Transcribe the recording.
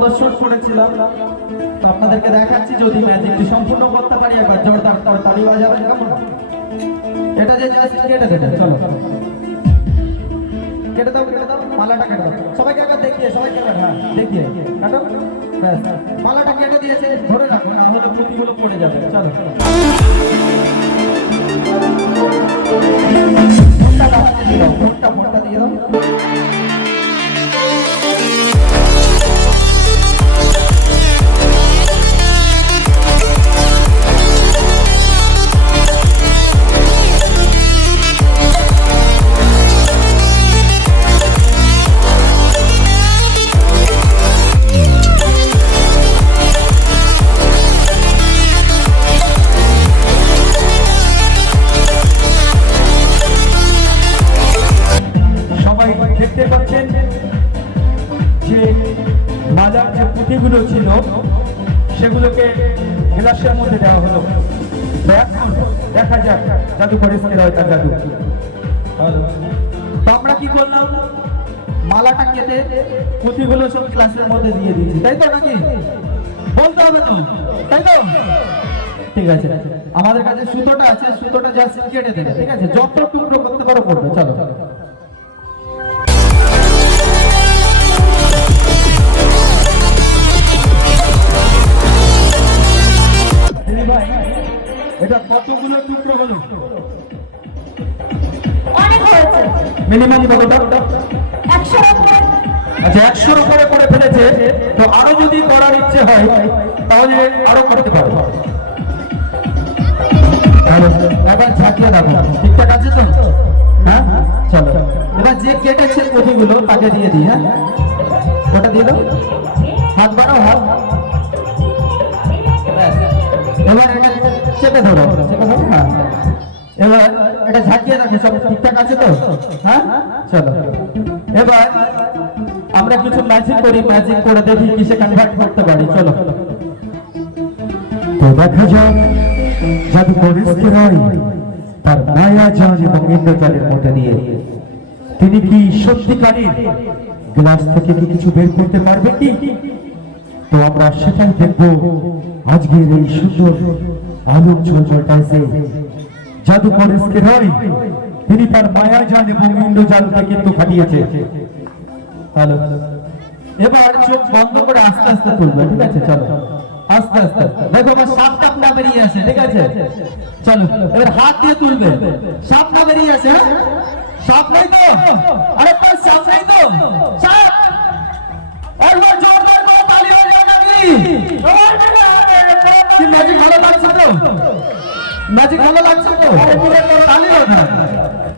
প্রদর্শন করেছিলাম, তো আপনাদেরকে দেখাচ্ছি যদি ম্যাজিকটি সম্পূর্ণ করতে পারি। একবার জোরদার করে তালি বাজাবেন কেমন? এটা যে জাস্ট কেটে দেবে, চলো কেটে দাও, কেটে দাও, মালাটা কেটে দাও। সবাইকে একবার দেখিয়ে, সবাইকে একবার, হ্যাঁ দেখিয়ে কাটো, ব্যাস মালাটা কেটে দিয়েছে, ধরে রাখো না হলে পুঁতিগুলো পড়ে যাবে। চলো ফোনটা দিয়ে দাও। দেখতে পাচ্ছেন যে মালার যে পুঁথিগুলো ছিল সেগুলোকে গ্লাসের মধ্যে দেওয়া হলো। এখন দেখা যাক জাদু পরিষ্কার হয় তার জাদু। তো আমরা কি করলাম, মালাটা কেটে পুঁথিগুলো সব গ্লাসের মধ্যে দিয়ে দিয়েছি, তাই তো? নাকি বলতে হবে তো, তাই তো? ঠিক আছে, আমাদের কাছে সুতোটা আছে, সুতোটা জাস্ট কেটে দেবে, ঠিক আছে? যত টুকরো করতে পারো করবে। চলো ভাই, এটা কতগুলো টুকরো হলো? অনেক হয়েছে। মিনিমাম কতটা? 100 এর উপরে। আচ্ছা, 100 এর উপরে করে ফেলেছে। তো আরো যদি করার ইচ্ছে হয় তাহলে আরো করতে পারো। এবার ঝাঁকিয়ে দেখো ঠিকঠাক আছে তো? হ্যাঁ চলো, এবার যে কেটেছে পুঁথিগুলো তাকে দিয়ে দিই। হ্যাঁ ওটা দিয়ে দাও, হাত বাড়াও, হাত। এবার এটা চেপে ধরো, চেপে ধরো। হ্যাঁ এবার এটা ঝাঁকিয়ে রাখো, সব ঠিকঠাক আছে তো? হ্যাঁ চলো, এবার আমরা কিছু ম্যাজিক করি, ম্যাজিক করে দেখি কিসে কনভার্ট করতে পারি। চলো তো দেখা যাক জাদু পরিষ্কার হয় তার মায়া জাল এবং ইন্দ্রজালের মধ্যে দিয়ে তিনি কি সত্যিকারের গ্লাস থেকে কি কিছু বের করতে পারবে কি? তো আমরা সেটাই দেখবো আজকের এই সুন্দর আলোক ঝলঝলটা এসে জাদু পরিষ্কার হয় তিনি তার মায়া জাল এবং ইন্দ্রজালকে কিন্তু খাটিয়েছে। হ্যালো, এবার চোখ বন্ধ করে আস্তে আস্তে তুলবে, ঠিক আছে? চলো আস্তে আস্তে দেখো আমার সাপটা না বেরিয়ে আসে, ঠিক আছে? চলো এবার হাত দিয়ে তুলবে, সাপ না বেরিয়ে আসে। সাপ নাই তো? আরে তার সাপ নাই তো? সাপ একবার জোরদার করে তালি বাজাও নাকি? কি ম্যাজিক ভালো লাগছে তো? ম্যাজিক ভালো লাগছে তো? তালি বাজাও।